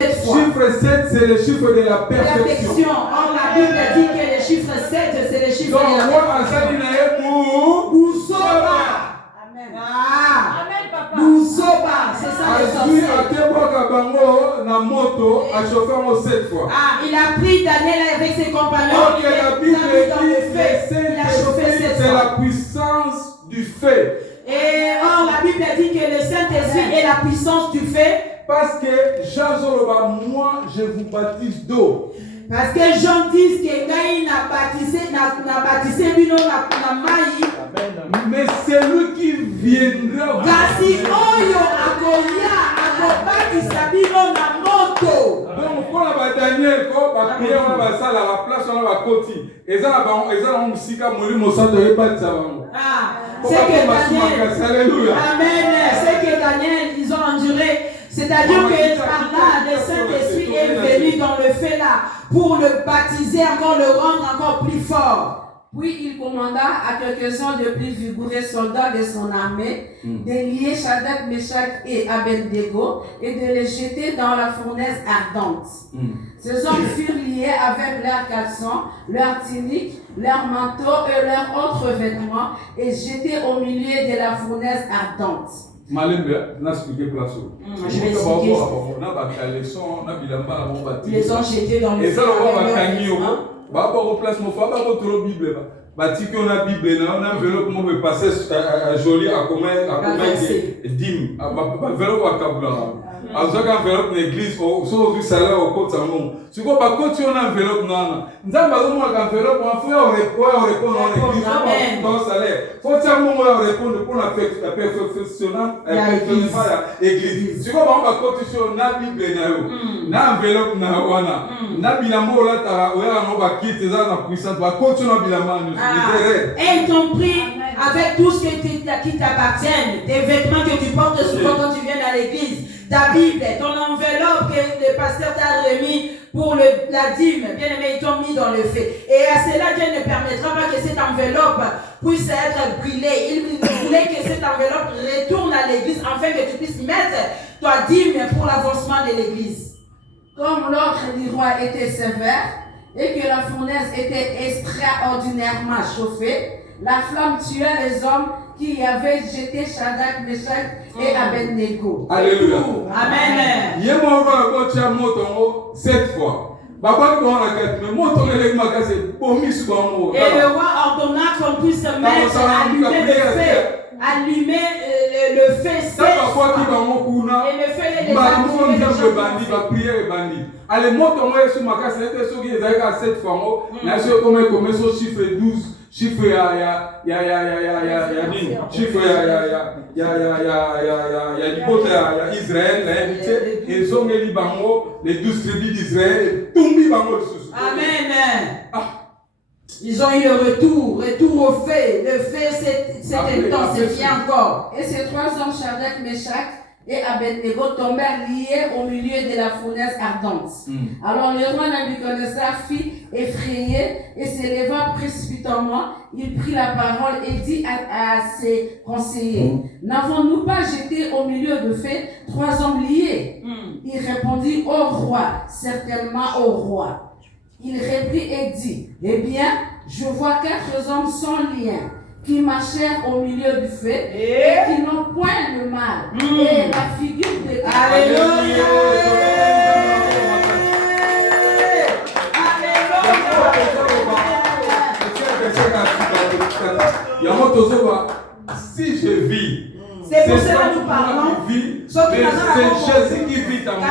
Chiffre 7, c'est le chiffre de la perfection. Or, la Bible dit que le chiffre 7, c'est le chiffre de la perfection. Amen. Amen, papa. C'est ça le sens. Il a pris Daniel avec ses compagnons. Il a mis dans le feu. Il a chauffé 7 fois. C'est la puissance du feu. Et or, la Bible dit que le Saint-Esprit est la puissance du feu. Parce que Jean Zoroba, moi, je vous baptise d'eau. Parce que Jean dit que Gaï n'a baptisé Bino na Maï. Mais c'est lui qui viendra. Kasi Oyo Agoya Agobakisa Bino na moto. Donc, pour la Daniel, on va la place, on va côté. Et ça, on va c'est que Daniel. Alléluia. Amen. C'est que Daniel, ils ont enduré. C'est-à-dire que par là, le Saint-Esprit est venu dans le feu là pour le baptiser, encore le rendre encore plus fort. Puis il commanda à quelques-uns de plus vigoureux soldats de son armée de lier Shadrach, Meshach et Abednego et de les jeter dans la fournaise ardente. Ces hommes furent liés avec leurs caleçons, leurs tuniques, leurs manteaux et leurs autres vêtements et jetés au milieu de la fournaise ardente. Je vais expliquer. Les ont jetés dans le feu. Bati qu'on a Bible, on a un vélo comment on peut passer joli à combien dîmes, vélo à Kabula. Alors ça quand vélo l'église, sauf du salaire au côté mon. Si quoi pas quand tu on a un vélo non, nous avons moi quand vélo on fait on répond dans l'église dans salaire. Faut ça moi répondre pour la perfectionner l'église. Si quoi on va continuer on a Bible na vélo na wana. Na bilamo là ta on va quitter ça dans puissance va continuer bilamo. Et ils t'ont pris avec tout ce qui t'appartient, tes vêtements que tu portes souvent quand tu viens à l'église, ta Bible, ton enveloppe que le pasteur t'a remis pour la dîme, bien aimé, ils t'ont mis dans le feu. Et à cela, Dieu ne permettra pas que cette enveloppe puisse être brûlée. Il voulait que cette enveloppe retourne à l'église afin que tu puisses mettre ta dîme pour l'avancement de l'église. Comme l'ordre du roi était sévère, et que la fournaise était extraordinairement chauffée, la flamme tuait les hommes qui y avaient jeté Shadrach, Meshach et Abednego. Alléluia. Amen. Cette fois. Et le roi ordonna qu'on puisse mettre allumer le feu. Et le feu les allez, moi, on va sur ma casse, c'était ce qui est à 7 fois. Là, je commence au chiffre 12, chiffre Israël, ils ont mis les 12 tribus d'Israël, tout mis dans le sous. Amen. Ils ont eu le retour au fait. Le fait s'est intensifié encore. Et ces 3 hommes, Shadrach, Meshach et Abednego, tombèrent liés au milieu de la fournaise ardente. Alors le roi Nabuchodonosor fit effrayé et s'élevant précipitamment, il prit la parole et dit à ses conseillers, n'avons-nous pas jeté au milieu de feu 3 hommes liés? Il répondit au roi, certainement au roi. Il reprit et dit, eh bien, je vois 4 hommes sans lien, qui marchèrent au milieu du feu et qui n'ont point le mal. Et la figure de Alléluia. Si je vis, c'est pour cela que nous parlons. C'est Jésus qui vit en moi.